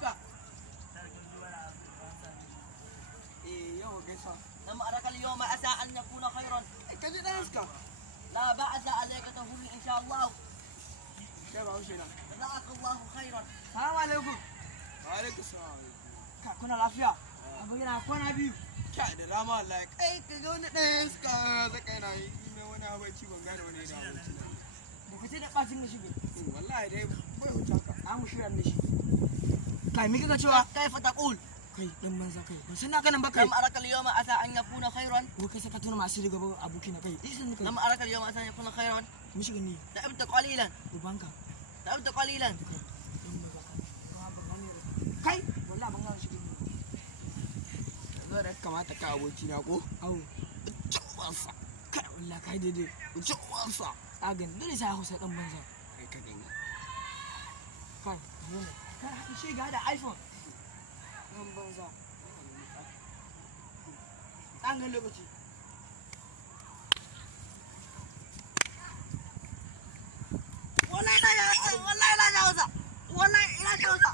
ka? Yau gaisa. لما أراك اليوم عسى أن يكون خيرا. Ka ji ɗan iska. لا بأس عليك تقول إن شاء الله. Kai ba haushe na. جزاك الله خيرا. Salamu alaikum. Wa alaikum salam. Ka kuna lafiya? Abu yana kwana biyu. Kai da dama wallahi. Kai ka ga wani ɗan iska zaka yana yi mai wani habaici ban gane wani da habaici na. Da kace da bacin da shige. Wallahi dai bai huta ka. An mu shirya mishi. Kai mi kaga cewa كيف تقول؟ kai dan banza kai. Ban san naka nan ba kai. لم أراك اليوم عسى أن يكون خيرا. Ko kai saka tuna masu riga ba abokina kai. Isan ni kai. لم أراك اليوم عسى أن يكون خيرا. Mi shiga ni. تعبت قليلا. Ubanka. تعبت قليلا. Kai wallahi ban gane shiga ni. Zo da kamata ka abokina ko? Au. Wasa. Kai wallahi kai daidai. Wasa. Tsagan dole sai Hausa dan banza. Kai ka dinga. Kai. Kai haka shiga da iPhone. Dan banza. Tsangan lokaci. والله لا يا والله لا جوزة والله لا جوزة